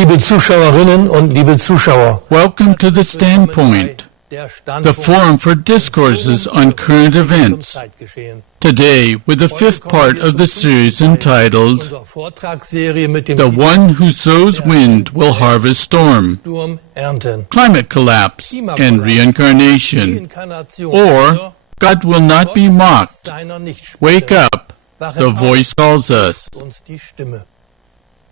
Liebe Zuschauerinnen und liebe Zuschauer. Welcome to The Standpoint, the forum for discourses on current events. Today, with the fifth part of the series entitled, The One Who Sows Wind Will Harvest Storm, Climate Collapse and Reincarnation, or God Will Not Be Mocked. Wake up, the voice calls us.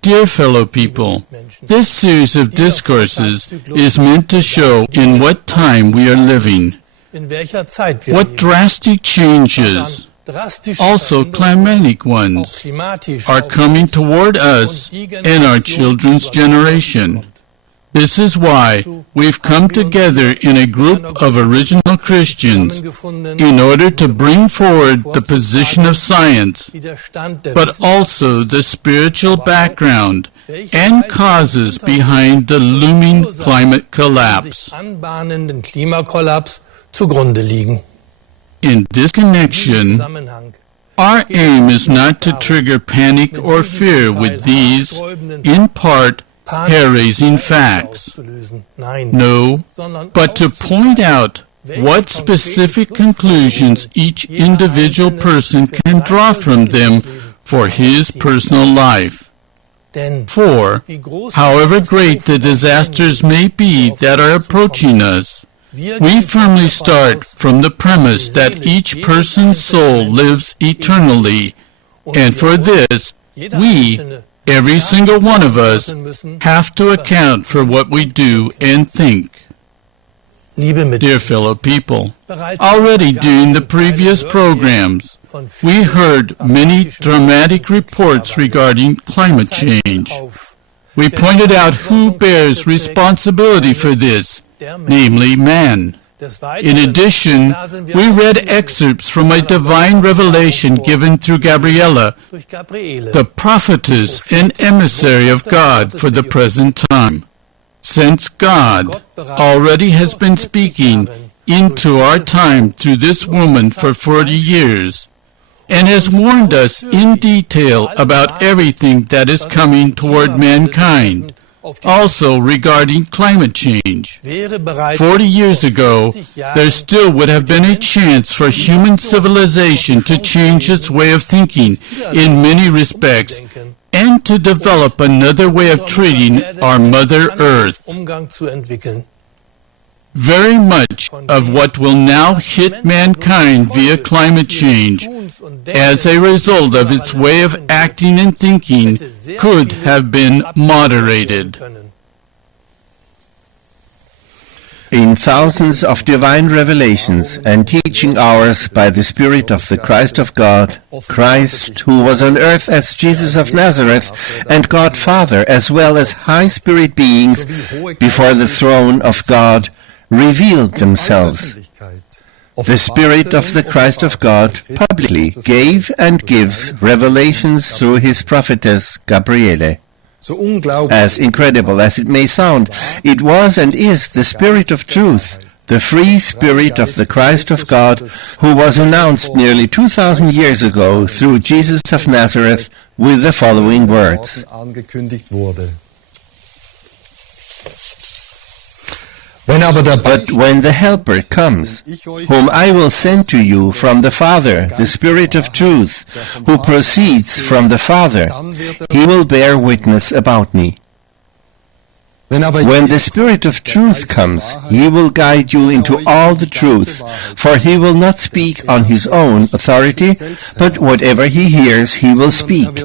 Dear fellow people, this series of discourses is meant to show in what time we are living, what drastic changes, also climatic ones, are coming toward us and our children's generation. This is why we've come together in a group of original Christians in order to bring forward the position of science, but also the spiritual background and causes behind the looming climate collapse. In this connection, our aim is not to trigger panic or fear with these, in part, hair-raising facts. No, but to point out what specific conclusions each individual person can draw from them for his personal life. For, however great the disasters may be that are approaching us, we firmly start from the premise that each person's soul lives eternally, and for this, we, every single one of us, have to account for what we do and think. Dear fellow people, already during the previous programs, we heard many dramatic reports regarding climate change. We pointed out who bears responsibility for this, namely man. In addition, we read excerpts from a divine revelation given through Gabriella, the prophetess and emissary of God for the present time. Since God already has been speaking into our time through this woman for 40 years, and has warned us in detail about everything that is coming toward mankind, also regarding climate change. 40 years ago, there still would have been a chance for human civilization to change its way of thinking in many respects and to develop another way of treating our Mother Earth. Very much of what will now hit mankind via climate change as a result of its way of acting and thinking could have been moderated. In thousands of divine revelations and teaching hours by the Spirit of the Christ of God, Christ, who was on earth as Jesus of Nazareth, and God Father, as well as high spirit beings before the throne of God, revealed themselves. The Spirit of the Christ of God publicly gave and gives revelations through his prophetess Gabriele. As incredible as it may sound, it was and is the Spirit of truth, the free Spirit of the Christ of God, who was announced nearly 2,000 years ago through Jesus of Nazareth with the following words. But when the Helper comes, whom I will send to you from the Father, the Spirit of truth, who proceeds from the Father, he will bear witness about me. When the Spirit of truth comes, he will guide you into all the truth, for he will not speak on his own authority, but whatever he hears he will speak,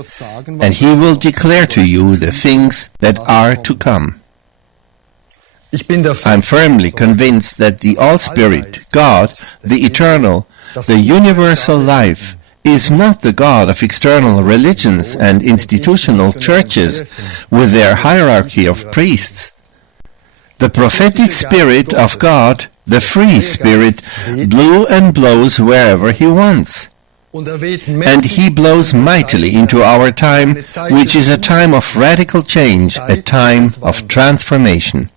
and he will declare to you the things that are to come. I'm firmly convinced that the All-Spirit, God, the Eternal, the Universal Life, is not the God of external religions and institutional churches with their hierarchy of priests. The prophetic Spirit of God, the free Spirit, blew and blows wherever he wants. And he blows mightily into our time, which is a time of radical change, a time of transformation.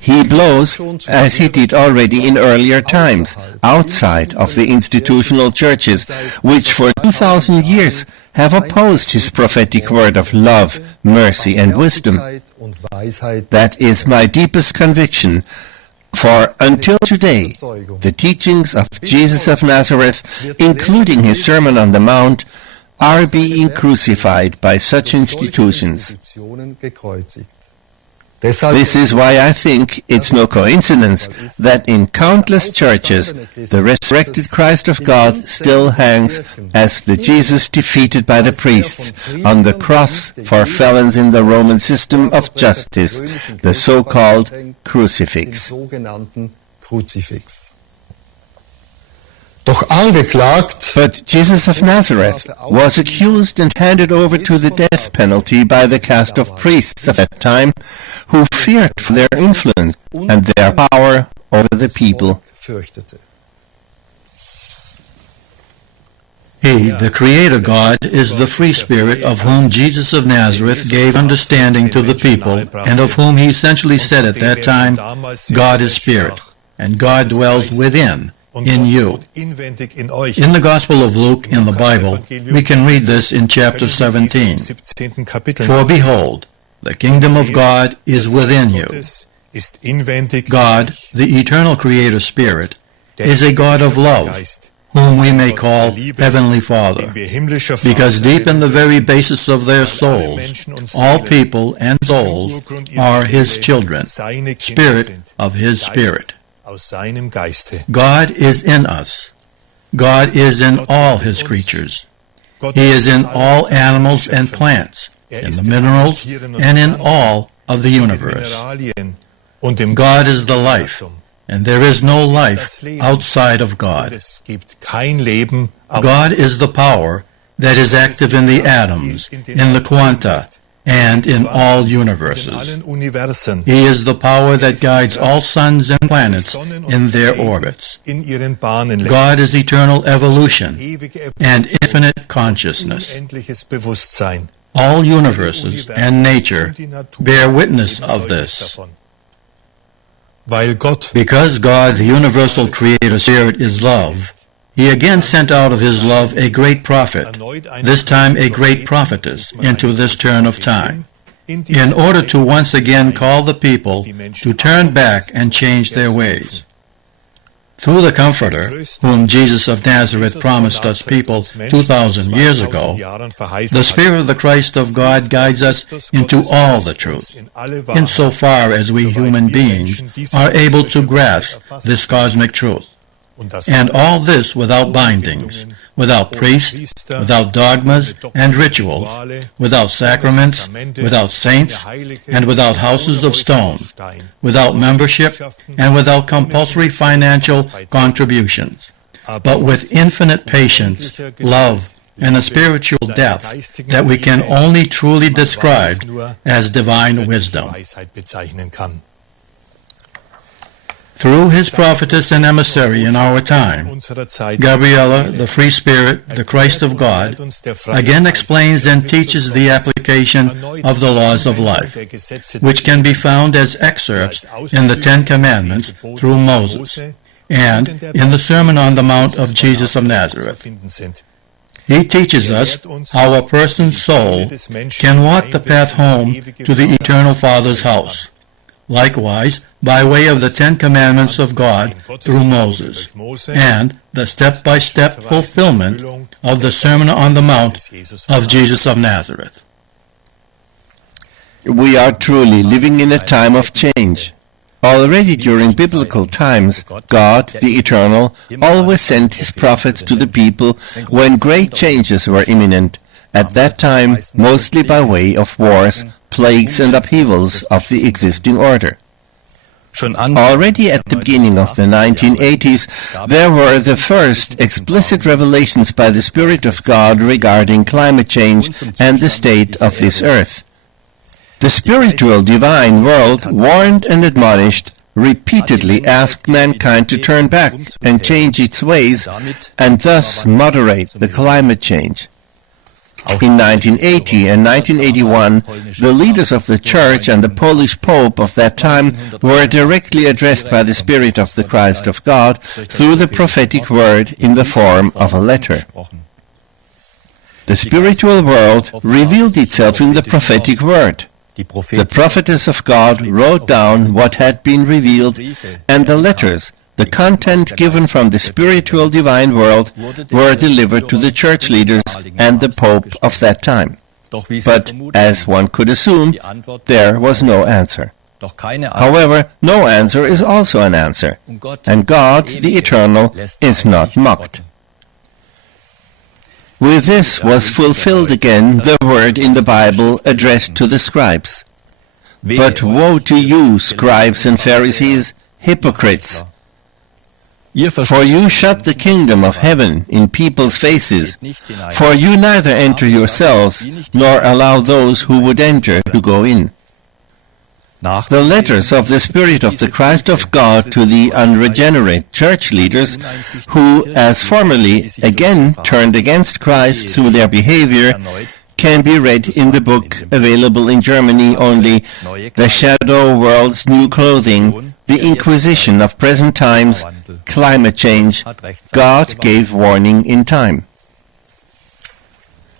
He blows, as he did already in earlier times, outside of the institutional churches, which for 2,000 years have opposed his prophetic word of love, mercy, and wisdom. That is my deepest conviction, for until today, the teachings of Jesus of Nazareth, including his Sermon on the Mount, are being crucified by such institutions. This is why I think it's no coincidence that in countless churches the resurrected Christ of God still hangs as the Jesus defeated by the priests on the cross for felons in the Roman system of justice, the so-called crucifix. But Jesus of Nazareth was accused and handed over to the death penalty by the caste of priests of that time, who feared for their influence and their power over the people. He, the Creator God, is the free Spirit of whom Jesus of Nazareth gave understanding to the people, and of whom he essentially said at that time, God is Spirit, and God dwells within, in you. In the Gospel of Luke in the Bible, we can read this in chapter 17. For behold, the kingdom of God is within you. God, the eternal Creator Spirit, is a God of love, whom we may call Heavenly Father, because deep in the very basis of their souls, all people and souls are His children, Spirit of His Spirit. God is in us. God is in all His creatures. He is in all animals and plants, in the minerals, and in all of the universe. God is the life, and there is no life outside of God. God is the power that is active in the atoms, in the quanta, and in all universes. He is the power that guides all suns and planets in their orbits. God is eternal evolution and infinite consciousness. All universes and nature bear witness of this. Because God, the universal Creator Spirit, is love, He again sent out of His love a great prophet, this time a great prophetess, into this turn of time, in order to once again call the people to turn back and change their ways. Through the Comforter, whom Jesus of Nazareth promised us people 2,000 years ago, the Spirit of the Christ of God guides us into all the truth, insofar as we human beings are able to grasp this cosmic truth. And all this without bindings, without priests, without dogmas and rituals, without sacraments, without saints, and without houses of stone, without membership, and without compulsory financial contributions, but with infinite patience, love, and a spiritual depth that we can only truly describe as divine wisdom. Through his prophetess and emissary in our time, Gabriella, the free spirit, the Christ of God, again explains and teaches the application of the laws of life, which can be found as excerpts in the Ten Commandments through Moses, and in the Sermon on the Mount of Jesus of Nazareth. He teaches us how a person's soul can walk the path home to the eternal Father's house. Likewise, by way of the Ten Commandments of God through Moses, and the step-by-step fulfillment of the Sermon on the Mount of Jesus of Nazareth. We are truly living in a time of change. Already during biblical times, God, the Eternal, always sent His prophets to the people when great changes were imminent, at that time mostly by way of wars, plagues and upheavals of the existing order. Already at the beginning of the 1980s, there were the first explicit revelations by the Spirit of God regarding climate change and the state of this earth. The spiritual divine world warned and admonished, repeatedly asked mankind to turn back and change its ways, and thus moderate the climate change. In 1980 and 1981, the leaders of the Church and the Polish Pope of that time were directly addressed by the Spirit of the Christ of God through the prophetic word in the form of a letter. The spiritual world revealed itself in the prophetic word. The prophetess of God wrote down what had been revealed, and the letters, the content given from the spiritual divine world, were delivered to the church leaders and the Pope of that time. But, as one could assume, there was no answer. However, no answer is also an answer, and God, the Eternal, is not mocked. With this was fulfilled again the word in the Bible addressed to the scribes. But woe to you, scribes and Pharisees, hypocrites! For you shut the kingdom of heaven in people's faces, for you neither enter yourselves, nor allow those who would enter to go in. The letters of the Spirit of the Christ of God to the unregenerate church leaders, who, as formerly, again turned against Christ through their behavior, can be read in the book available in Germany only, The Shadow World's New Clothing, The Inquisition of Present Times, Climate Change, God Gave Warning in Time.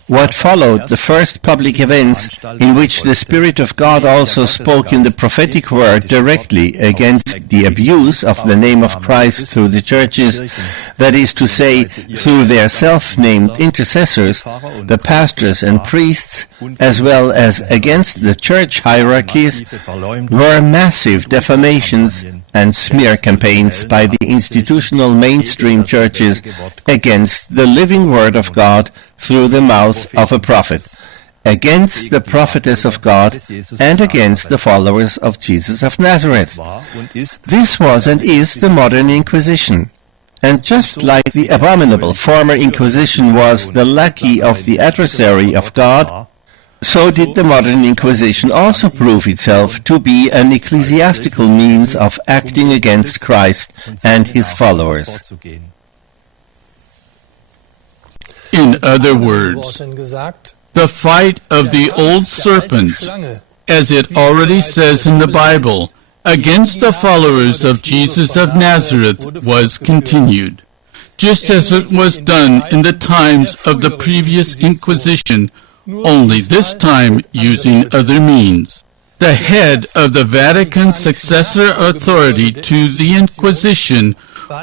What followed the first public events in which the Spirit of God also spoke in the prophetic word directly against the abuse of the name of Christ through the churches, that is to say, through their self-named intercessors, the pastors and priests, as well as against the church hierarchies, were massive defamations and smear campaigns by the institutional mainstream churches against the living word of God through the mouth of a prophet, against the prophetess of God, and against the followers of Jesus of Nazareth. This was and is the modern Inquisition. And just like the abominable former Inquisition was the lackey of the adversary of God, so did the modern Inquisition also prove itself to be an ecclesiastical means of acting against Christ and his followers. In other words, the fight of the old serpent, as it already says in the Bible, against the followers of Jesus of Nazareth was continued, just as it was done in the times of the previous Inquisition, only this time using other means. The head of the Vatican successor authority to the Inquisition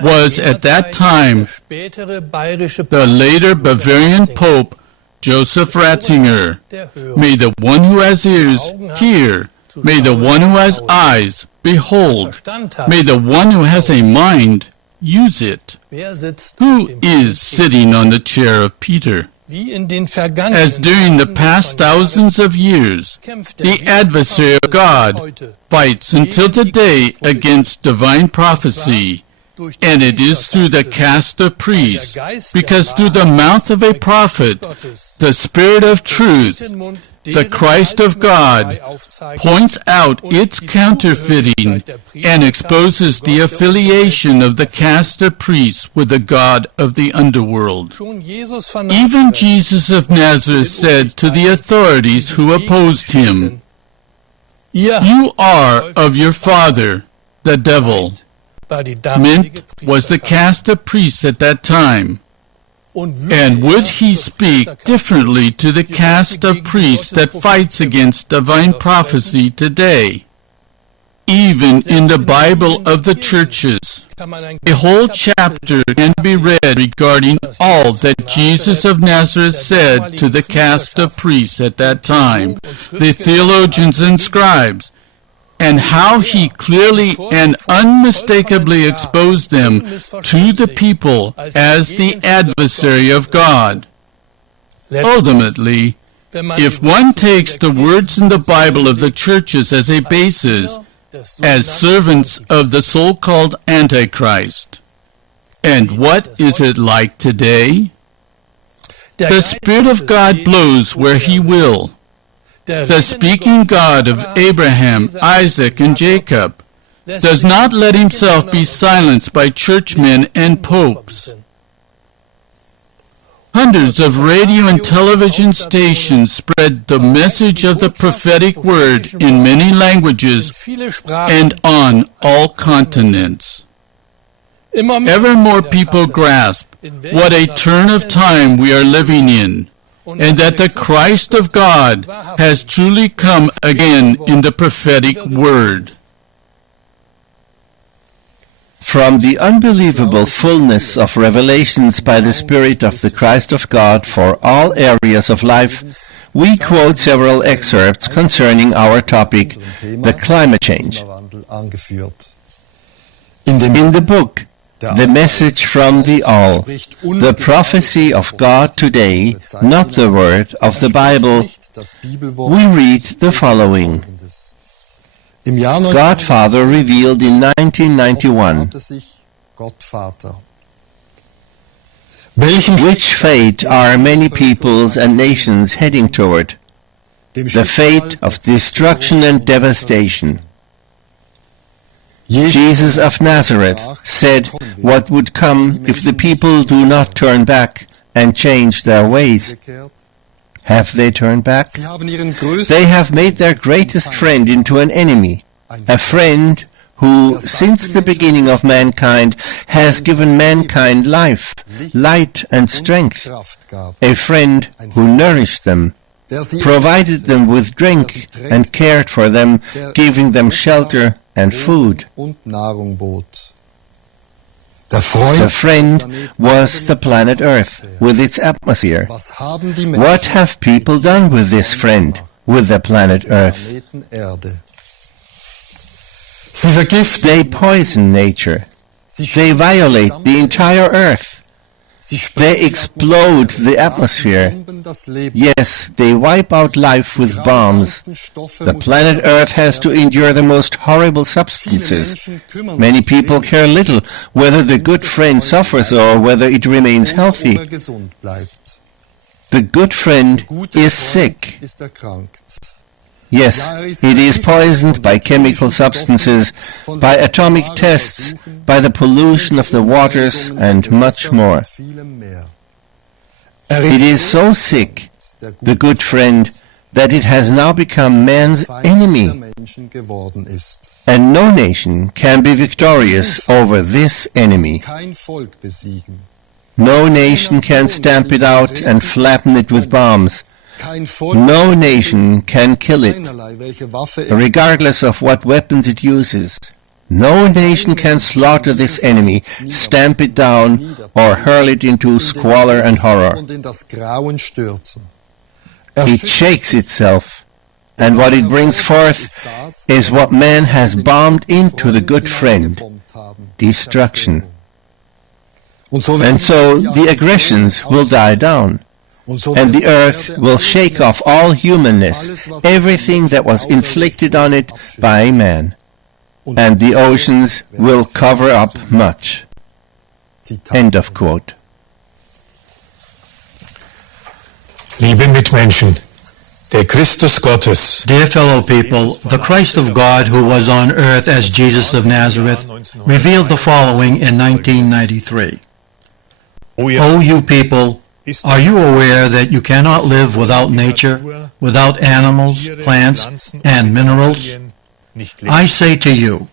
was at that time the later Bavarian Pope Joseph Ratzinger. May the one who has ears hear. May the one who has eyes behold. May the one who has a mind use it. Who is sitting on the chair of Peter? As during the past thousands of years, the adversary of God fights until today against divine prophecy, and it is through the caste of priests, because through the mouth of a prophet, the Spirit of truth, the Christ of God, points out its counterfeiting and exposes the affiliation of the caste of priests with the god of the underworld. Even Jesus of Nazareth said to the authorities who opposed him, "You are of your father, the devil." Meant was the caste of priests at that time. And would he speak differently to the caste of priests that fights against divine prophecy today? Even in the Bible of the churches, a whole chapter can be read regarding all that Jesus of Nazareth said to the caste of priests at that time, the theologians and scribes, and how he clearly and unmistakably exposed them to the people as the adversary of God. Ultimately, if one takes the words in the Bible of the churches as a basis, as servants of the so-called Antichrist, and what is it like today? The Spirit of God blows where he will. The speaking God of Abraham, Isaac, and Jacob does not let himself be silenced by churchmen and popes. Hundreds of radio and television stations spread the message of the prophetic word in many languages and on all continents. Ever more people grasp what a turn of time we are living in, and that the Christ of God has truly come again in the prophetic word. From the unbelievable fullness of revelations by the Spirit of the Christ of God for all areas of life, we quote several excerpts concerning our topic, the climate change. In the book, The Message from the All, the prophecy of God today, not the word of the Bible, we read the following. God Father revealed in 1991. Which fate are many peoples and nations heading toward? The fate of destruction and devastation. Jesus of Nazareth said what would come if the people do not turn back and change their ways. Have they turned back? They have made their greatest friend into an enemy, a friend who, since the beginning of mankind, has given mankind life, light and strength, a friend who nourished them, provided them with drink and cared for them, giving them shelter and food. The friend was the planet Earth with its atmosphere. What have people done with this friend, with the planet Earth? They poison nature. They violate the entire Earth. They explode the atmosphere. Yes, they wipe out life with bombs. The planet Earth has to endure the most horrible substances. Many people care little whether the good friend suffers or whether it remains healthy. The good friend is sick. Yes, it is poisoned by chemical substances, by atomic tests, by the pollution of the waters, and much more. It is so sick, the good friend, that it has now become man's enemy. And no nation can be victorious over this enemy. No nation can stamp it out and flatten it with bombs. No nation can kill it, regardless of what weapons it uses. No nation can slaughter this enemy, stamp it down, or hurl it into squalor and horror. It shakes itself, and what it brings forth is what man has bombed into the good friend, destruction. And so the aggressions will die down. And the earth will shake off all humanness, everything that was inflicted on it by man. And the oceans will cover up much. End of quote. Liebe Mitmenschen, der Christus Gottes, Dear fellow people, the Christ of God who was on earth as Jesus of Nazareth revealed the following in 1993. O you people, are you aware that you cannot live without nature, without animals, plants, and minerals? I say to you,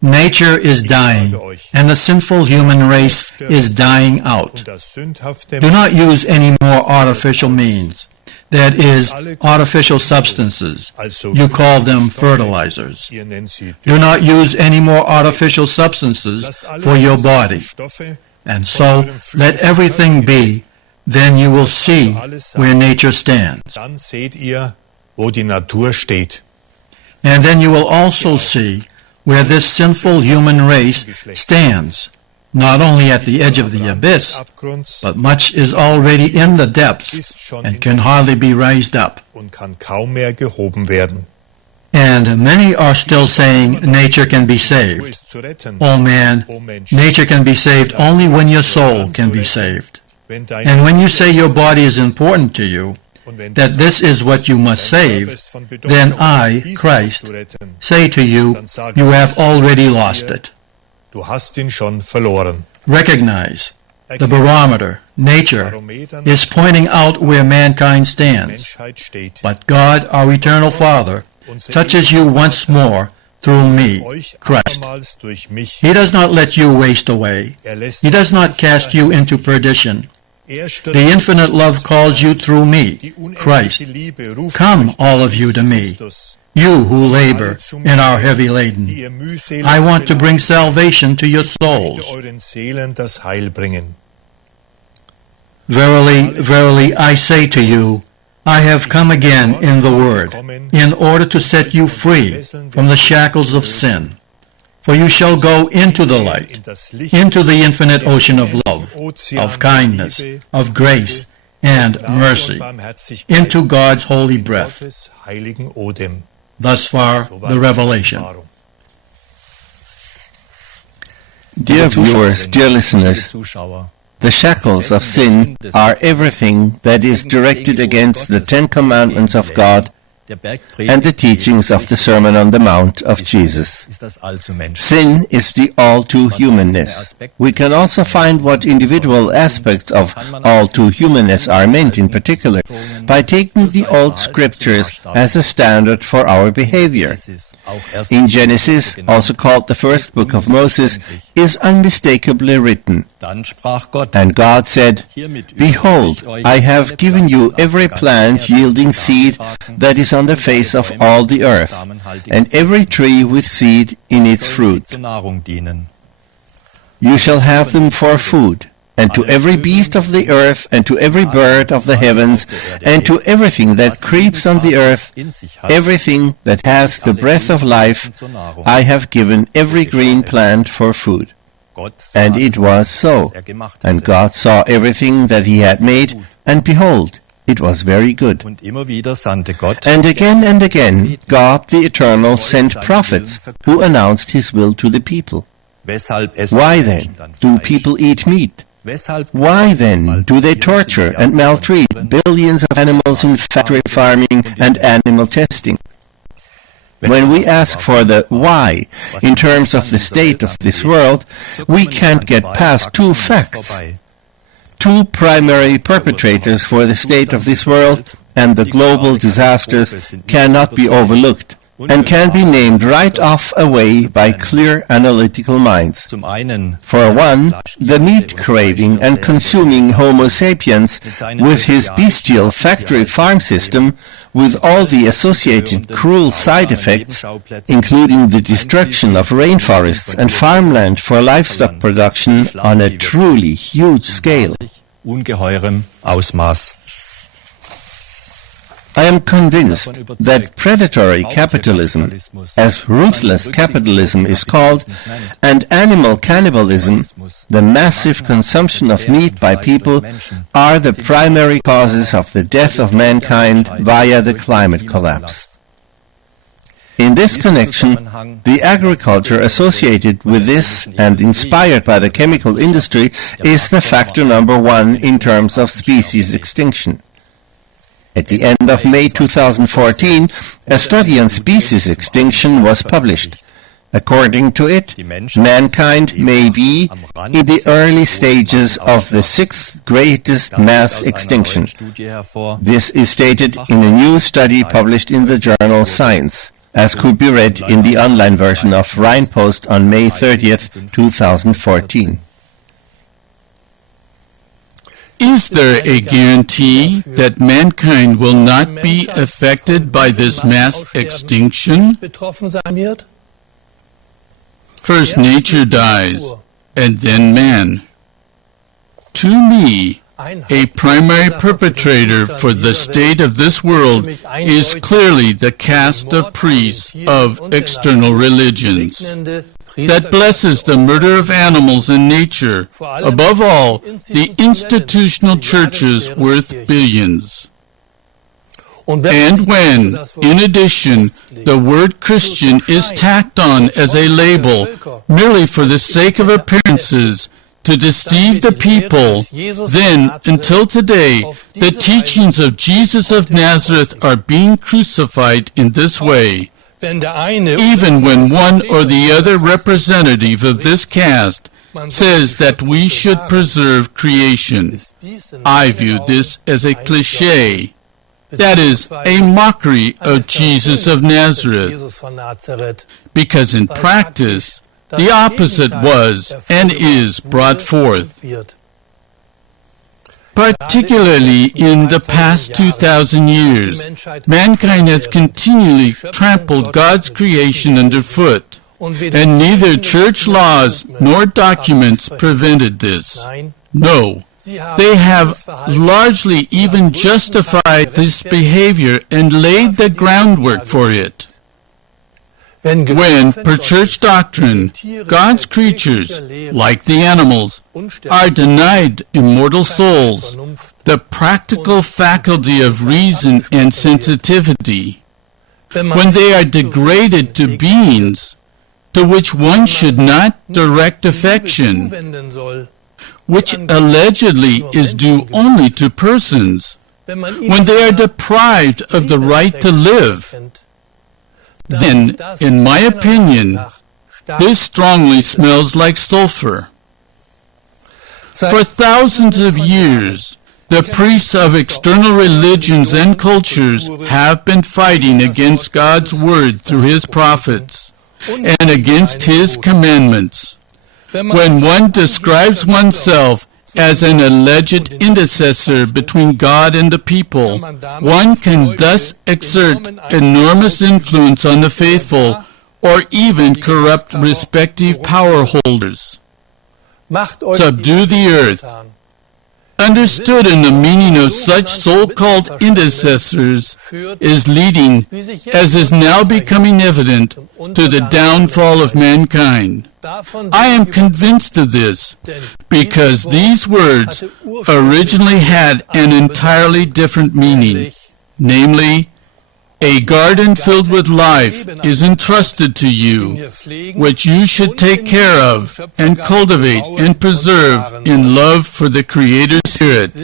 nature is dying, and the sinful human race is dying out. Do not use any more artificial means, that is, artificial substances. You call them fertilizers. Do not use any more artificial substances for your body. And so, let everything be. Then you will see where nature stands. And then you will also see where this sinful human race stands, not only at the edge of the abyss, but much is already in the depths and can hardly be raised up. And many are still saying nature can be saved. Oh man, nature can be saved only when your soul can be saved. And when you say your body is important to you, that this is what you must save, then I, Christ, say to you, you have already lost it. Recognize The barometer, nature, is pointing out where mankind stands. But God, our eternal Father, touches you once more through me, Christ. He does not let you waste away. He does not cast you into perdition. The infinite love calls you through me, Christ. Come, all of you, to me, you who labor and are heavy laden. I want to bring salvation to your souls. Verily, verily, I say to you, I have come again in the Word, in order to set you free from the shackles of sin. For you shall go into the light, into the infinite ocean of love, of kindness, of grace, and mercy, into God's holy breath. Thus far, the revelation. Dear viewers, dear listeners, the shackles of sin are everything that is directed against the Ten Commandments of God and the teachings of the Sermon on the Mount of Jesus. Sin is the all-too-humanness. We can also find what individual aspects of all-too-humanness are meant in particular by taking the old scriptures as a standard for our behavior. In Genesis, also called the first book of Moses, is unmistakably written, "And God said, Behold, I have given you every plant yielding seed that is on the face of all the earth, and every tree with seed in its fruit. You shall have them for food, and to every beast of the earth, and to every bird of the heavens, and to everything that creeps on the earth, everything that has the breath of life, I have given every green plant for food." And it was so. And God saw everything that he had made, and behold, it was very good. And again, God the Eternal sent prophets who announced his will to the people. Why then do people eat meat? Why then do they torture and maltreat billions of animals in factory farming and animal testing? When we ask for the why in terms of the state of this world, we can't get past two facts. Two primary perpetrators for the state of this world and the global disasters cannot be overlooked and can be named right off away by clear analytical minds. For one, the meat craving and consuming Homo sapiens with his bestial factory farm system with all the associated cruel side effects, including the destruction of rainforests and farmland for livestock production on a truly huge scale. I am convinced that predatory capitalism, as ruthless capitalism is called, and animal cannibalism, the massive consumption of meat by people, are the primary causes of the death of mankind via the climate collapse. In this connection, the agriculture associated with this and inspired by the chemical industry is the factor number one in terms of species extinction. At the end of May 2014, a study on species extinction was published. According to it, mankind may be in the early stages of the sixth greatest mass extinction. This is stated in a new study published in the journal Science, as could be read in the online version of Rhine Post on May 30th, 2014. Is there a guarantee that mankind will not be affected by this mass extinction? First nature dies, and then man. To me, a primary perpetrator for the state of this world is clearly the caste of priests of external religions that blesses the murder of animals and nature, above all, the institutional churches worth billions. And when, in addition, the word Christian is tacked on as a label merely for the sake of appearances, to deceive the people, then, until today, the teachings of Jesus of Nazareth are being crucified in this way. Even when one or the other representative of this caste says that we should preserve creation. I view this as a cliché, that is, a mockery of Jesus of Nazareth, because in practice, the opposite was and is brought forth. Particularly in the past 2,000 years, mankind has continually trampled God's creation underfoot, and neither church laws nor documents prevented this. No, they have largely even justified this behavior and laid the groundwork for it. When, per church doctrine, God's creatures, like the animals, are denied immortal souls, the practical faculty of reason and sensitivity, when they are degraded to beings to which one should not direct affection, which allegedly is due only to persons, when they are deprived of the right to live, then, in my opinion, this strongly smells like sulfur. For thousands of years, the priests of external religions and cultures have been fighting against God's word through his prophets and against his commandments. When one describes oneself as an alleged intercessor between God and the people, one can thus exert enormous influence on the faithful or even corrupt respective power holders. Subdue the earth. Understood in the meaning of such so-called intercessors is leading, as is now becoming evident, to the downfall of mankind. I am convinced of this, because these words originally had an entirely different meaning, namely, a garden filled with life is entrusted to you, which you should take care of and cultivate and preserve in love for the Creator Spirit.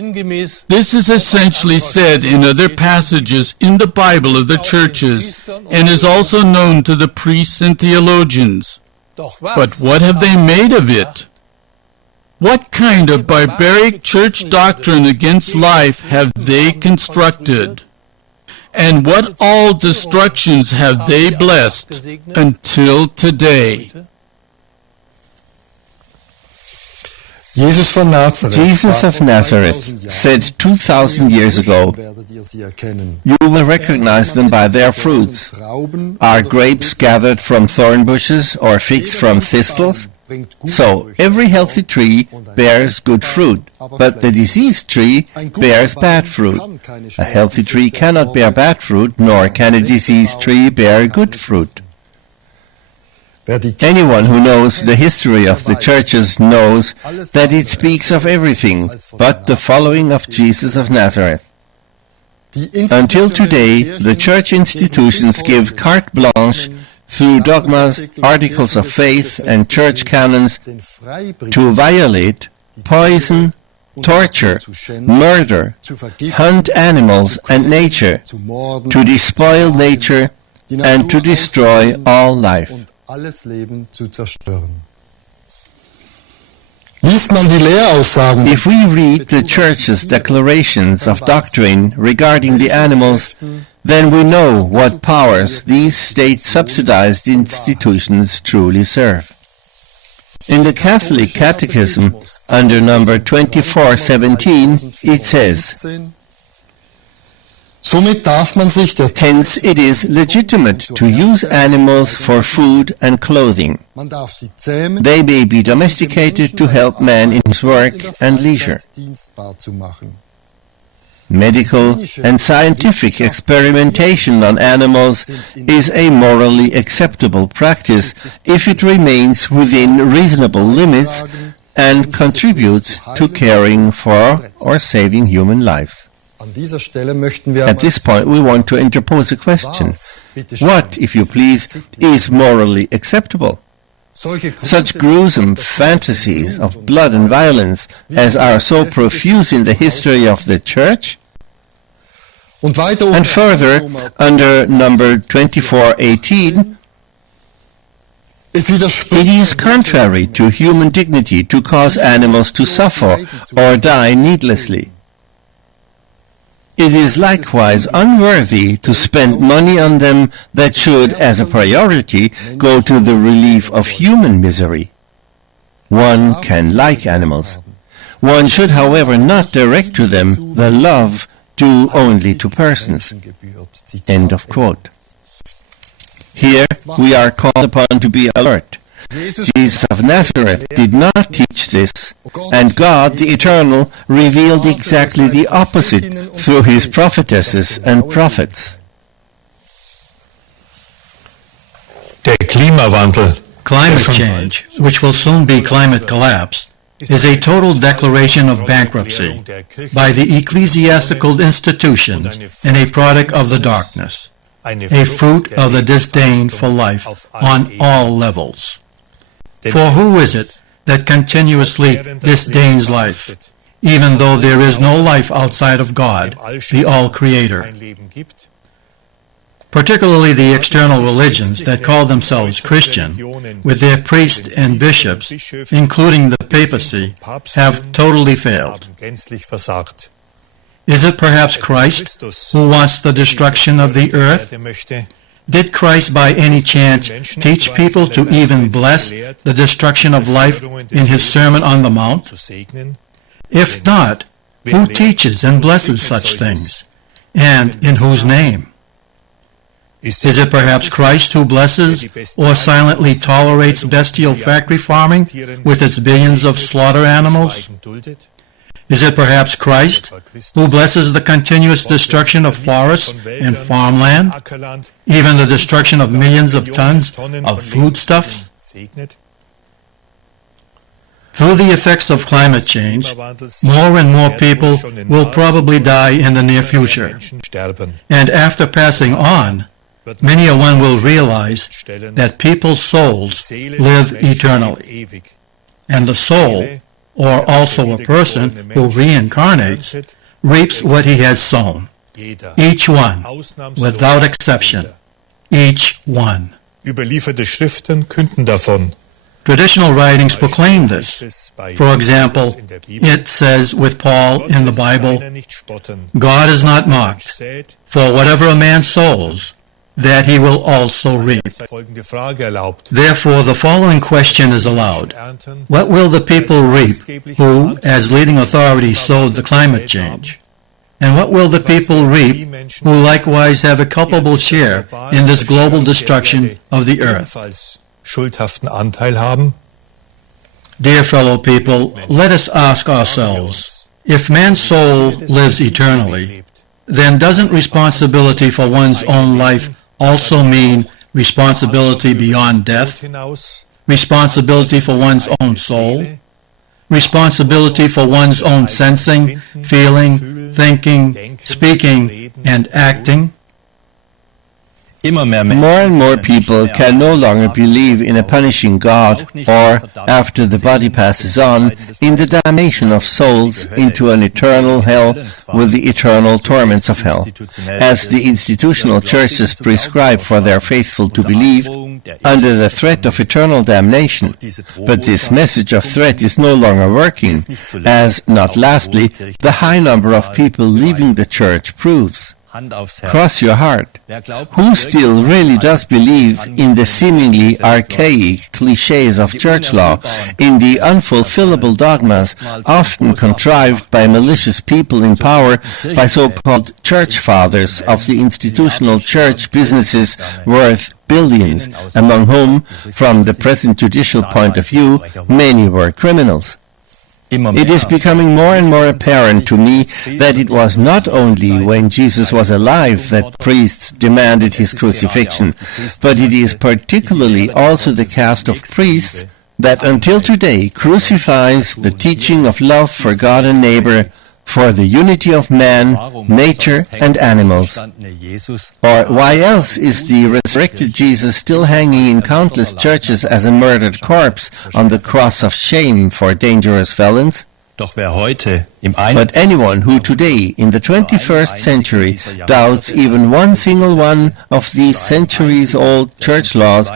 This is essentially said in other passages in the Bible of the churches and is also known to the priests and theologians. But what have they made of it? What kind of barbaric church doctrine against life have they constructed? And what all destructions have they blessed until today? Jesus of Nazareth said 2,000 years ago, "You will recognize them by their fruits. Are grapes gathered from thorn bushes or figs from thistles? So every healthy tree bears good fruit, but the diseased tree bears bad fruit. A healthy tree cannot bear bad fruit, nor can a diseased tree bear good fruit." Anyone who knows the history of the churches knows that it speaks of everything but the following of Jesus of Nazareth. Until today, the church institutions give carte blanche through dogmas, articles of faith, and church canons to violate, poison, torture, murder, hunt animals and nature, to despoil nature, and to destroy all life. If we read the Church's declarations of doctrine regarding the animals, then we know what powers these state-subsidized institutions truly serve. In the Catholic Catechism, under number 2417, it says, "Hence it is legitimate to use animals for food and clothing. They may be domesticated to help man in his work and leisure. Medical and scientific experimentation on animals is a morally acceptable practice if it remains within reasonable limits and contributes to caring for or saving human lives." At this point, we want to interpose a question. What, if you please, is morally acceptable? Such gruesome fantasies of blood and violence as are so profuse in the history of the Church? And further, under number 2418, It is contrary to human dignity to cause animals to suffer or die needlessly. It is likewise unworthy to spend money on them that should, as a priority, go to the relief of human misery. One can like animals. One should, however, not direct to them the love due only to persons. End of quote. Here we are called upon to be alert. Jesus of Nazareth did not teach this, and God, the Eternal, revealed exactly the opposite through his prophetesses and prophets. Der Klimawandel, Climate change, which will soon be climate collapse, is a total declaration of bankruptcy by the ecclesiastical institutions and a product of the darkness, a fruit of the disdain for life on all levels. For who is it that continuously disdains life, even though there is no life outside of God, the All-Creator? Particularly the external religions that call themselves Christian, with their priests and bishops, including the papacy, have totally failed. Is it perhaps Christ who wants the destruction of the earth? Did Christ by any chance teach people to even bless the destruction of life in his Sermon on the Mount? If not, who teaches and blesses such things, and in whose name? Is it perhaps Christ who blesses or silently tolerates bestial factory farming with its billions of slaughter animals? Is it perhaps Christ who blesses the continuous destruction of forests and farmland, even the destruction of millions of tons of foodstuffs? Through the effects of climate change, more and more people will probably die in the near future. And after passing on, many a one will realize that people's souls live eternally. And the soul, or also a person who reincarnates, reaps what he has sown. Each one, without exception. Each one. Überlieferte Schriften künden davon. Traditional writings proclaim this. For example, it says with Paul in the Bible, God is not mocked, for whatever a man sows, that he will also reap. Therefore, the following question is allowed. What will the people reap who, as leading authorities, sowed the climate change? And what will the people reap who likewise have a culpable share in this global destruction of the earth? Dear fellow people, let us ask ourselves, if man's soul lives eternally, then doesn't responsibility for one's own life also mean responsibility beyond death? Responsibility for one's own soul? Responsibility for one's own sensing, feeling, thinking, speaking, and acting? More and more people can no longer believe in a punishing God or, after the body passes on, in the damnation of souls into an eternal hell with the eternal torments of hell, as the institutional churches prescribe for their faithful to believe, under the threat of eternal damnation. But this message of threat is no longer working, as, not lastly, the high number of people leaving the church proves. Cross your heart. Who still really does believe in the seemingly archaic cliches of church law, in the unfulfillable dogmas often contrived by malicious people in power, by so-called church fathers of the institutional church businesses worth billions, among whom, from the present judicial point of view, many were criminals? It is becoming more and more apparent to me that it was not only when Jesus was alive that priests demanded his crucifixion, but it is particularly also the caste of priests that until today crucifies the teaching of love for God and neighbor, for the unity of man, nature, and animals. Or why else is the resurrected Jesus still hanging in countless churches as a murdered corpse on the cross of shame for dangerous felons? But anyone who today, in the 21st century, doubts even one single one of these centuries-old church laws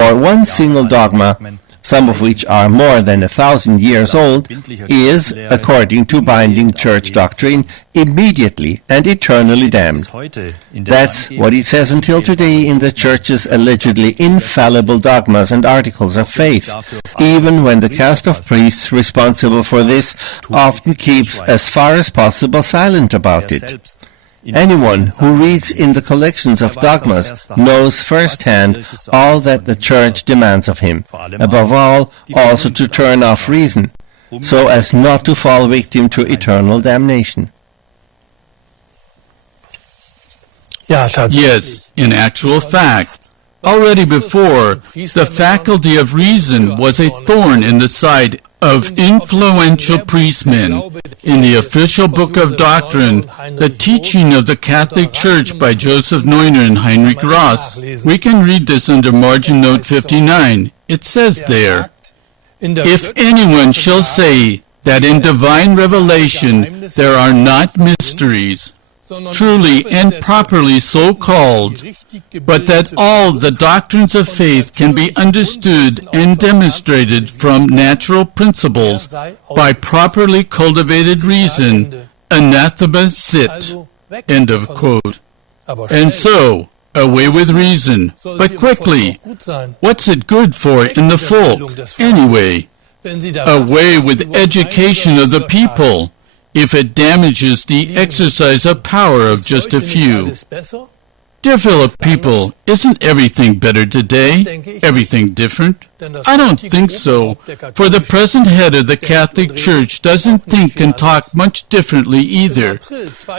or one single dogma, some of which are more than 1,000 years old, is, according to binding church doctrine, immediately and eternally damned. That's what it says until today in the church's allegedly infallible dogmas and articles of faith, even when the caste of priests responsible for this often keeps as far as possible silent about it. Anyone who reads in the collections of dogmas knows firsthand all that the Church demands of him, above all, also to turn off reason, so as not to fall victim to eternal damnation. Yes, in actual fact, already before, the faculty of reason was a thorn in the side of influential priestmen. In the official book of doctrine, the teaching of the Catholic Church by Joseph Neuner and Heinrich Ross, we can read this under margin note 59. It says there, "If anyone shall say that in divine revelation there are not mysteries, truly and properly so called, but that all the doctrines of faith can be understood and demonstrated from natural principles by properly cultivated reason, anathema sit." End of quote. And so, away with reason. But quickly, what's it good for in the folk, anyway? Away with education of the people, if it damages the exercise of power of just a few. Dear fellow people, isn't everything better today? Everything different? I don't think so, for the present head of the Catholic Church doesn't think and talk much differently either.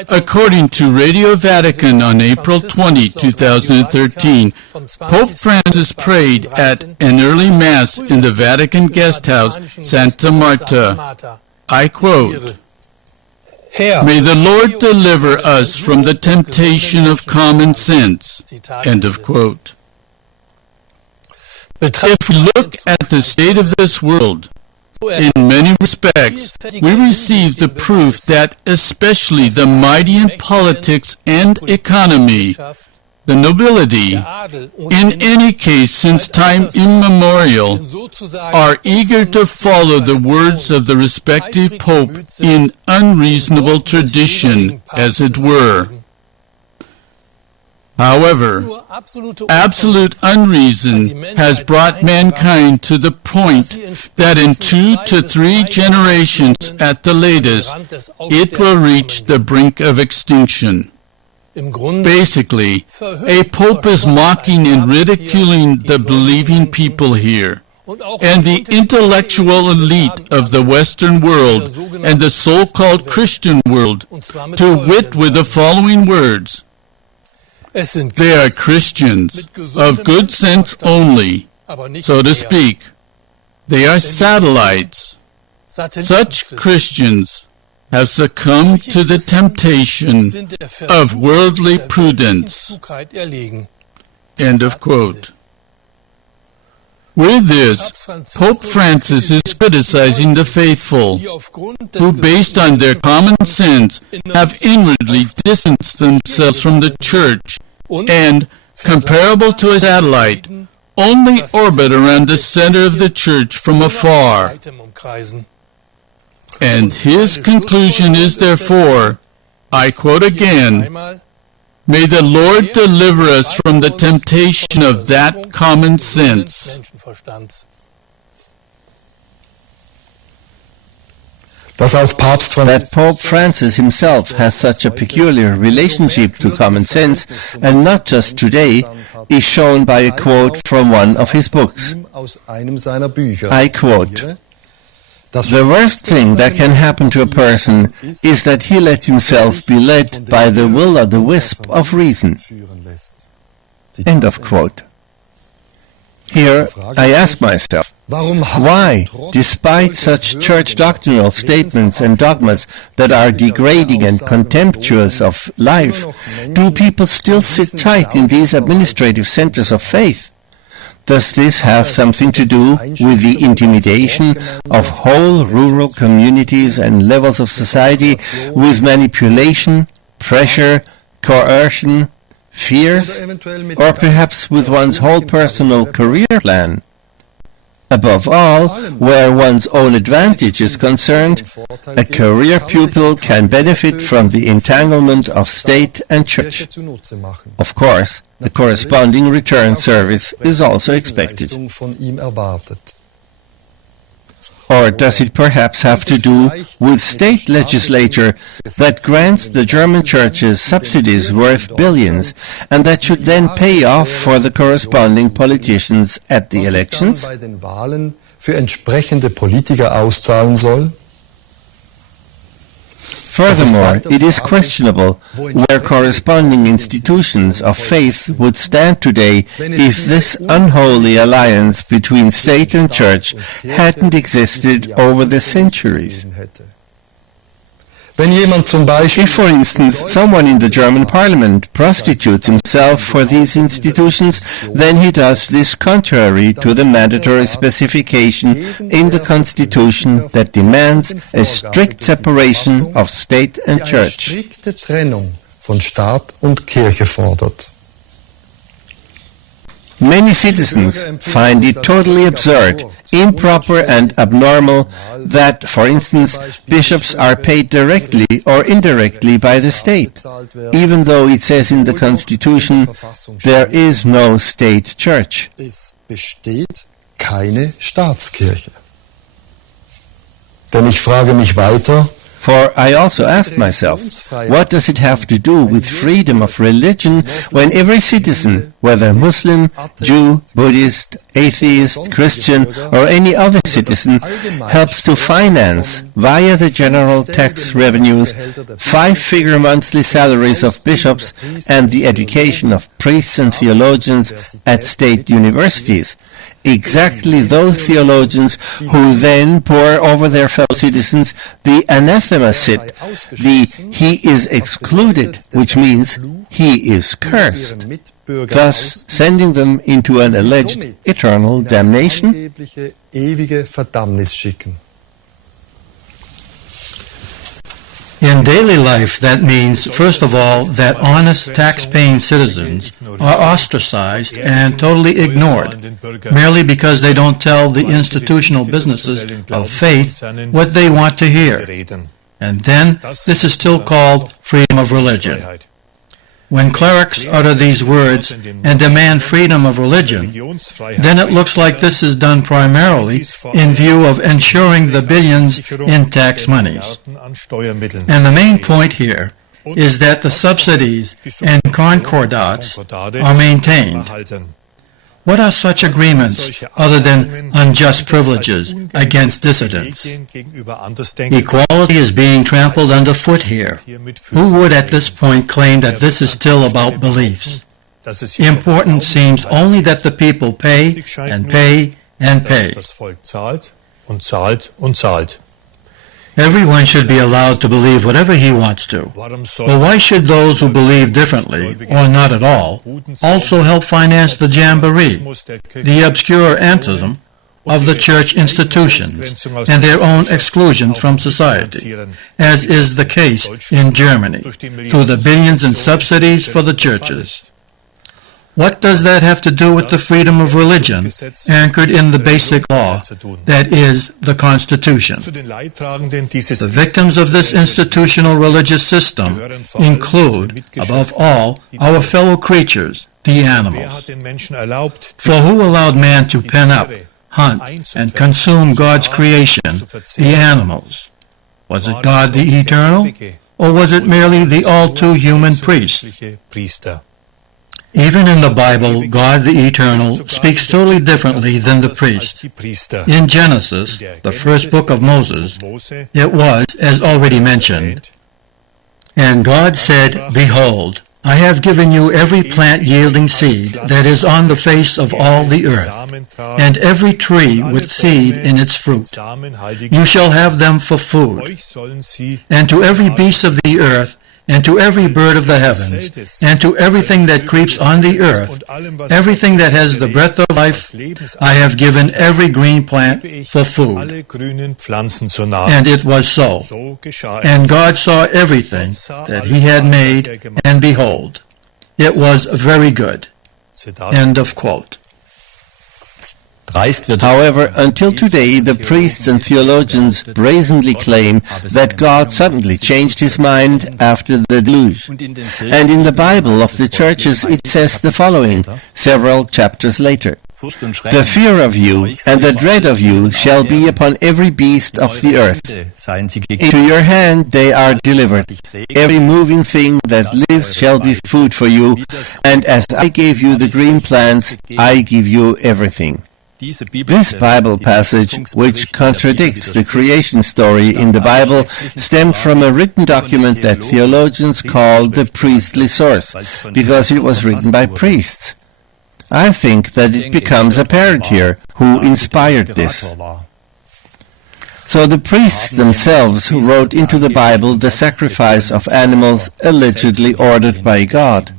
According to Radio Vatican on April 20, 2013, Pope Francis prayed at an early Mass in the Vatican Guest House, Santa Marta. I quote, "May the Lord deliver us from the temptation of common sense." End of quote. If we look at the state of this world, in many respects, we receive the proof that especially the mighty in politics and economy, the nobility, in any case since time immemorial, are eager to follow the words of the respective pope in unreasonable tradition, as it were. However, absolute unreason has brought mankind to the point that in 2 to 3 generations at the latest, it will reach the brink of extinction. Basically, a pope is mocking and ridiculing the believing people here, and the intellectual elite of the Western world and the so-called Christian world, to wit with the following words. They are Christians, of good sense only, so to speak. They are satellites. Such Christians have succumbed to the temptation of worldly prudence. End of quote. With this, Pope Francis is criticizing the faithful, who based on their common sense have inwardly distanced themselves from the Church and, comparable to a satellite, only orbit around the center of the Church from afar. And his conclusion is therefore, I quote again, "May the Lord deliver us from the temptation of that common sense." That Pope Francis himself has such a peculiar relationship to common sense, and not just today, is shown by a quote from one of his books. I quote, "The worst thing that can happen to a person is that he let himself be led by the will-o'-the-wisp of reason." End of quote. Here, I ask myself, why, despite such church doctrinal statements and dogmas that are degrading and contemptuous of life, do people still sit tight in these administrative centers of faith? Does this have something to do with the intimidation of whole rural communities and levels of society with manipulation, pressure, coercion, fears, or perhaps with one's whole personal career plan? Above all, where one's own advantage is concerned, a career pupil can benefit from the entanglement of state and church. Of course, the corresponding return service is also expected. Or does it perhaps have to do with state legislature that grants the German churches subsidies worth billions and that should then pay off for the corresponding politicians at the elections? Furthermore, it is questionable where corresponding institutions of faith would stand today if this unholy alliance between state and church hadn't existed over the centuries. If, for instance, someone in the German parliament prostitutes himself for these institutions, then he does this contrary to the mandatory specification in the Constitution that demands a strict separation of state and church. Many citizens find it totally absurd, improper and abnormal that, for instance, bishops are paid directly or indirectly by the state, even though it says in the Constitution there is no state church. Denn ich frage mich weiter, For I also ask myself, what does it have to do with freedom of religion when every citizen, whether Muslim, Jew, Buddhist, atheist, Christian, or any other citizen, helps to finance, via the general tax revenues, 5-figure monthly salaries of bishops and the education of priests and theologians at state universities? Exactly those theologians who then pour over their fellow citizens the anathema sit, the he is excluded, which means he is cursed, thus sending them into an alleged eternal damnation. In daily life, that means, first of all, that honest tax-paying citizens are ostracized and totally ignored, merely because they don't tell the institutional businesses of faith what they want to hear. And then, this is still called freedom of religion. When clerics utter these words and demand freedom of religion, then it looks like this is done primarily in view of ensuring the billions in tax monies. And the main point here is that the subsidies and concordats are maintained. What are such agreements other than unjust privileges against dissidents? Equality is being trampled underfoot here. Who would at this point claim that this is still about beliefs? Important seems only that the people pay and pay and pay. Everyone should be allowed to believe whatever he wants to. But why should those who believe differently, or not at all, also help finance the jamboree, the obscure antism of the church institutions, and their own exclusion from society, as is the case in Germany, through the billions in subsidies for the churches? What does that have to do with the freedom of religion anchored in the basic law, that is, the Constitution? The victims of this institutional religious system include, above all, our fellow creatures, the animals. For who allowed man to pen up, hunt, and consume God's creation, the animals? Was it God the Eternal, or was it merely the all-too-human priest? Even in the Bible, God the Eternal speaks totally differently than the priest. In Genesis, the first book of Moses, it was, as already mentioned, "And God said, Behold, I have given you every plant yielding seed that is on the face of all the earth, and every tree with seed in its fruit. You shall have them for food. And to every beast of the earth, and to every bird of the heavens, and to everything that creeps on the earth, everything that has the breath of life, I have given every green plant for food. And it was so. And God saw everything that he had made, and behold, it was very good. End of quote. However, until today, the priests and theologians brazenly claim that God suddenly changed his mind after the deluge. And in the Bible of the churches, it says the following, several chapters later. The fear of you and the dread of you shall be upon every beast of the earth. Into your hand they are delivered. Every moving thing that lives shall be food for you, and as I gave you the green plants, I give you everything. This Bible passage, which contradicts the creation story in the Bible, stemmed from a written document that theologians call the priestly source, because it was written by priests. I think that it becomes apparent here who inspired this. So the priests themselves who wrote into the Bible the sacrifice of animals allegedly ordered by God.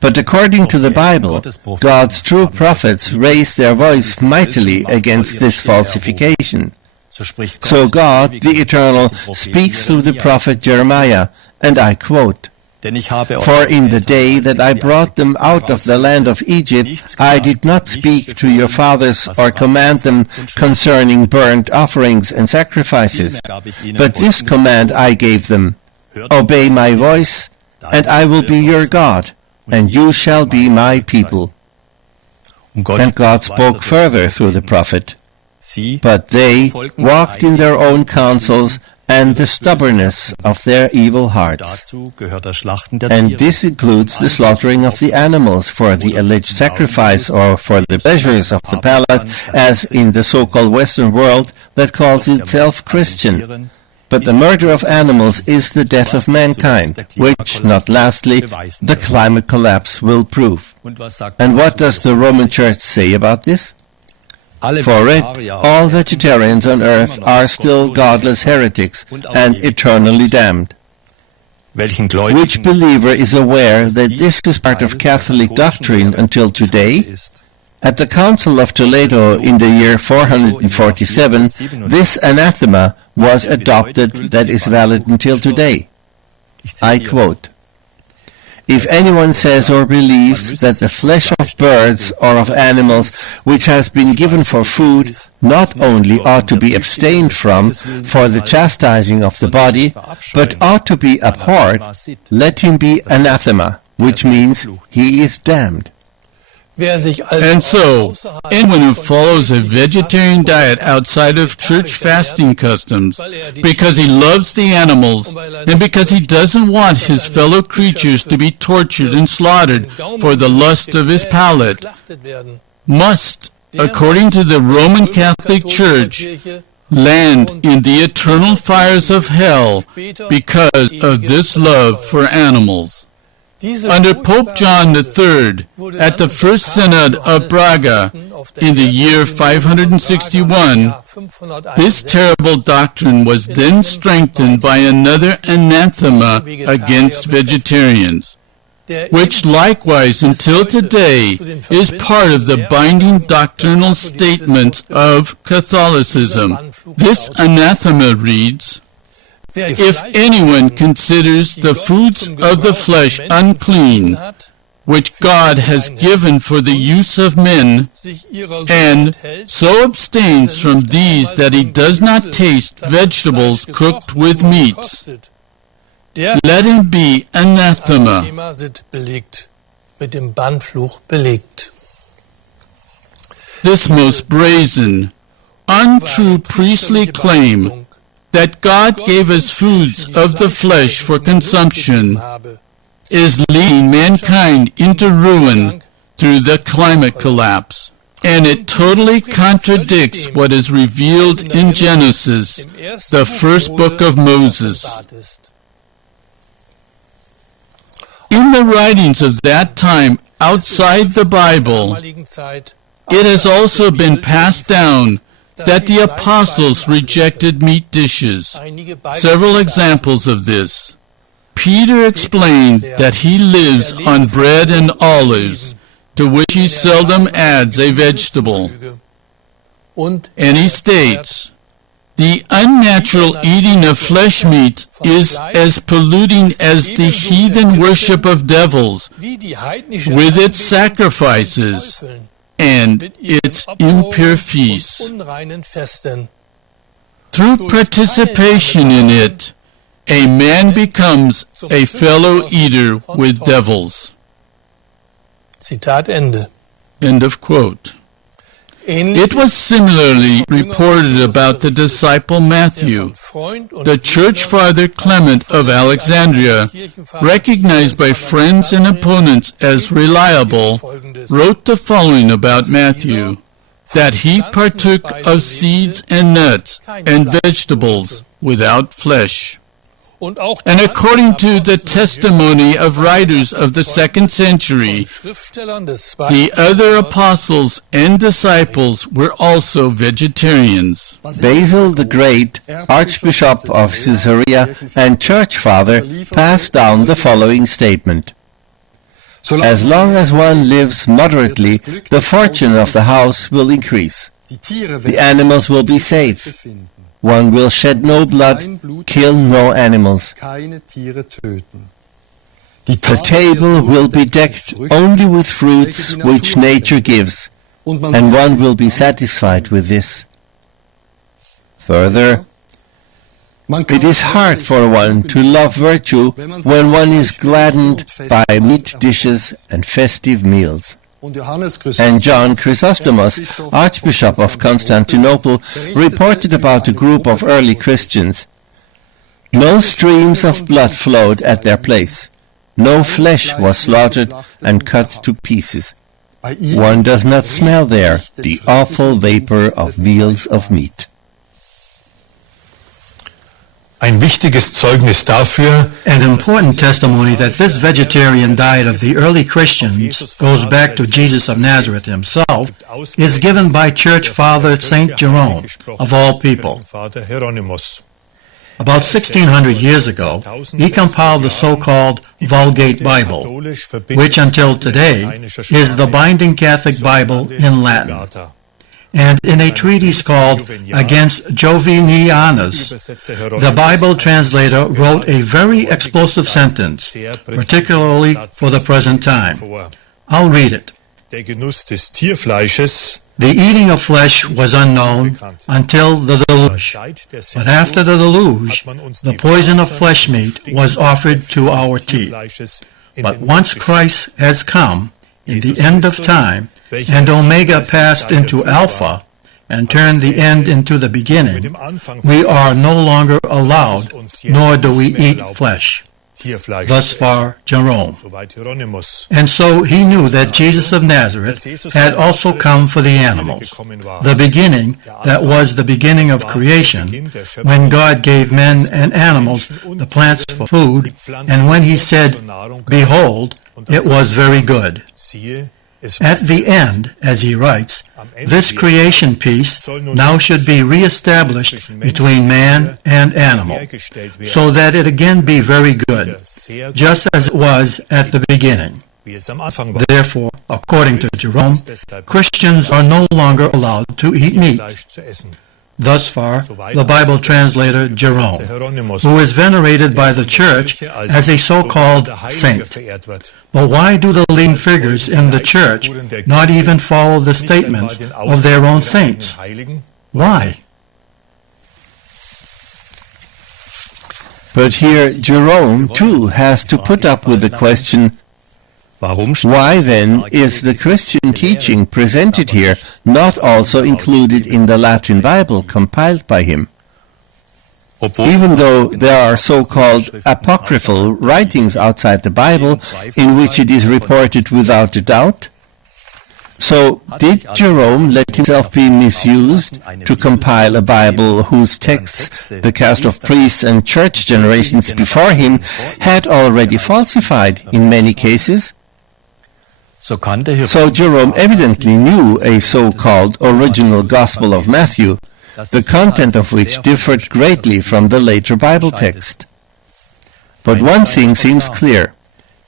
But according to the Bible, God's true prophets raised their voice mightily against this falsification. So God, the Eternal, speaks through the prophet Jeremiah, and I quote, For in the day that I brought them out of the land of Egypt, I did not speak to your fathers or command them concerning burnt offerings and sacrifices. But this command I gave them, Obey my voice, and I will be your God, and you shall be my people. And God spoke further through the prophet. But they walked in their own counsels and the stubbornness of their evil hearts. And this includes the slaughtering of the animals for the alleged sacrifice or for the pleasures of the palate, as in the so-called Western world that calls itself Christian. But the murder of animals is the death of mankind, which, not lastly, the climate collapse will prove. And what does the Roman Church say about this? For it, all vegetarians on earth are still godless heretics and eternally damned. Which believer is aware that this is part of Catholic doctrine until today? At the Council of Toledo in the year 447, this anathema was adopted that is valid until today. I quote, If anyone says or believes that the flesh of birds or of animals which has been given for food not only ought to be abstained from for the chastising of the body, but ought to be abhorred, let him be anathema, which means he is damned. And so, anyone who follows a vegetarian diet outside of church fasting customs, because he loves the animals, and because he doesn't want his fellow creatures to be tortured and slaughtered for the lust of his palate, must, according to the Roman Catholic Church, land in the eternal fires of hell because of this love for animals. Under Pope John III, at the First Synod of Braga in the year 561, this terrible doctrine was then strengthened by another anathema against vegetarians, which likewise until today is part of the binding doctrinal statement of Catholicism. This anathema reads, If anyone considers the foods of the flesh unclean, which God has given for the use of men, and so abstains from these that he does not taste vegetables cooked with meats, let him be anathema. This most brazen, untrue priestly claim that God gave us foods of the flesh for consumption is leading mankind into ruin through the climate collapse. And it totally contradicts what is revealed in Genesis, the first book of Moses. In the writings of that time outside the Bible, it has also been passed down that the apostles rejected meat dishes. Several examples of this. Peter explained that he lives on bread and olives, to which he seldom adds a vegetable. And he states, the unnatural eating of flesh meat is as polluting as the heathen worship of devils, with its sacrifices and its impure feasts. Through participation in it, a man becomes a fellow eater with devils. Zitat Ende. End of quote. It was similarly reported about the disciple Matthew. The church father Clement of Alexandria, recognized by friends and opponents as reliable, wrote the following about Matthew, that he partook of seeds and nuts and vegetables without flesh. And according to the testimony of writers of the 2nd century, the other apostles and disciples were also vegetarians. Basil the Great, Archbishop of Caesarea and Church Father, passed down the following statement. As long as one lives moderately, the fortune of the house will increase. The animals will be safe. One will shed no blood, kill no animals. The table will be decked only with fruits which nature gives, and one will be satisfied with this. Further, it is hard for one to love virtue when one is gladdened by meat dishes and festive meals. And John Chrysostomos, Archbishop of Constantinople, reported about a group of early Christians. No streams of blood flowed at their place. No flesh was slaughtered and cut to pieces. One does not smell there the awful vapor of meals of meat. Ein wichtiges Zeugnis dafür, An important testimony that this vegetarian diet of the early Christians goes back to Jesus of Nazareth himself is given by Church Father St. Jerome, of all people. About 1600 years ago, he compiled the so-called Vulgate Bible, which until today is the binding Catholic Bible in Latin. And in a treatise called Against Jovinianus, the Bible translator wrote a very explosive sentence, particularly for the present time. I'll read it. der Genuss des Tierfleisches, The eating of flesh was unknown until the deluge. But after the deluge, the poison of flesh meat was offered to our teeth. But once Christ has come, in the end of time, and Omega passed into Alpha, and turned the end into the beginning, we are no longer allowed, nor do we eat flesh. Thus far, Jerome. And so he knew that Jesus of Nazareth had also come for the animals, the beginning that was the beginning of creation, when God gave men and animals the plants for food, and when he said, "Behold, it was very good." At the end, as he writes, this creation peace now should be reestablished between man and animal, so that it again be very good, just as it was at the beginning. Therefore, according to Jerome, Christians are no longer allowed to eat meat. Thus far, the Bible translator Jerome, who is venerated by the Church as a so-called saint. But why do the leading figures in the Church not even follow the statements of their own saints? Why? But here Jerome, too, has to put up with the question, why then is the Christian teaching presented here not also included in the Latin Bible compiled by him? Even though there are so-called apocryphal writings outside the Bible in which it is reported without a doubt? So, did Jerome let himself be misused to compile a Bible whose texts the caste of priests and church generations before him had already falsified in many cases? So Jerome evidently knew a so-called original Gospel of Matthew, the content of which differed greatly from the later Bible text. But one thing seems clear.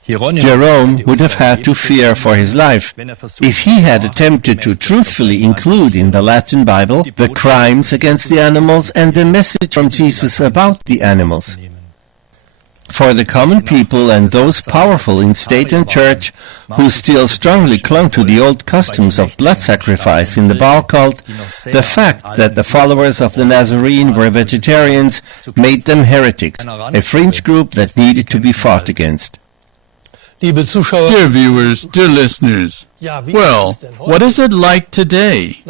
Jerome would have had to fear for his life if he had attempted to truthfully include in the Latin Bible the crimes against the animals and the message from Jesus about the animals. For the common people and those powerful in state and church who still strongly clung to the old customs of blood sacrifice in the Baal cult, the fact that the followers of the Nazarene were vegetarians made them heretics, a fringe group that needed to be fought against. Dear viewers, dear listeners, well, what is it like today?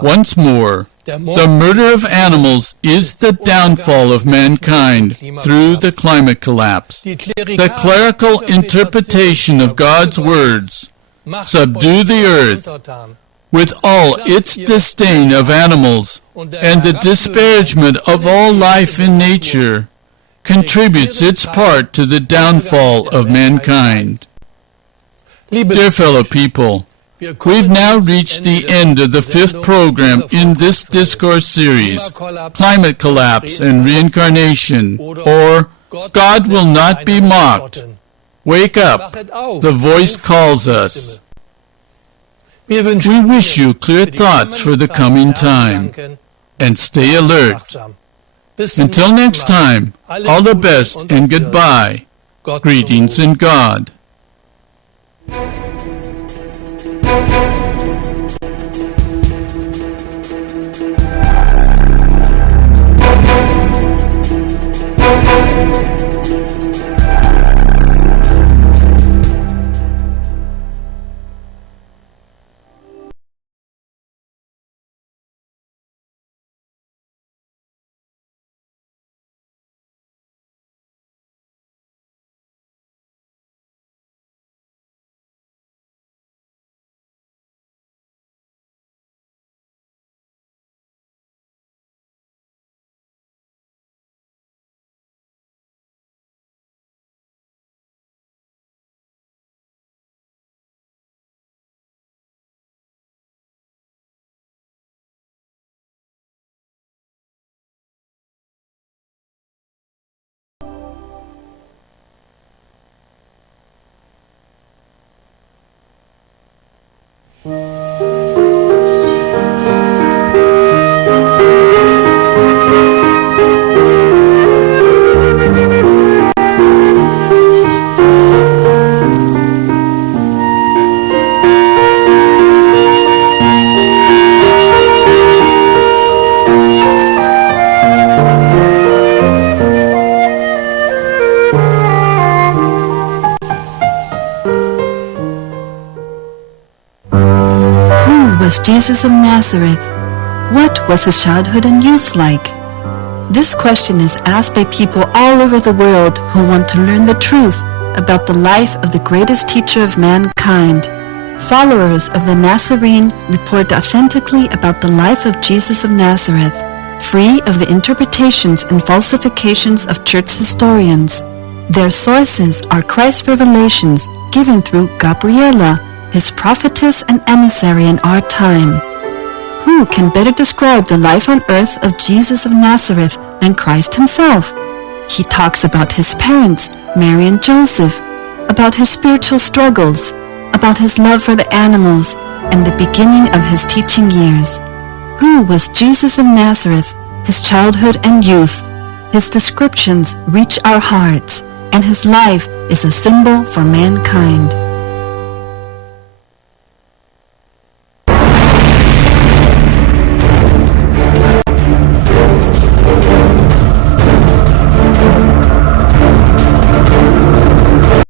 Once more, the murder of animals is the downfall of mankind through the climate collapse. The clerical interpretation of God's words, subdue the earth, with all its disdain of animals and the disparagement of all life in nature, contributes its part to the downfall of mankind. Dear fellow people, we've now reached the end of the 5th program in this discourse series, Climate Collapse and Reincarnation, or God Will Not Be Mocked. Wake up, the voice calls us. We wish you clear thoughts for the coming time, and stay alert. Until next time, all the best and goodbye. Greetings in God. Jesus of Nazareth? What was his childhood and youth like? This question is asked by people all over the world who want to learn the truth about the life of the greatest teacher of mankind. Followers of the Nazarene report authentically about the life of Jesus of Nazareth, free of the interpretations and falsifications of church historians. Their sources are Christ's revelations given through Gabriela, his prophetess and emissary in our time. Who can better describe the life on earth of Jesus of Nazareth than Christ himself? He talks about his parents, Mary and Joseph, about his spiritual struggles, about his love for the animals, and the beginning of his teaching years. Who was Jesus of Nazareth, his childhood and youth? His descriptions reach our hearts, and his life is a symbol for mankind.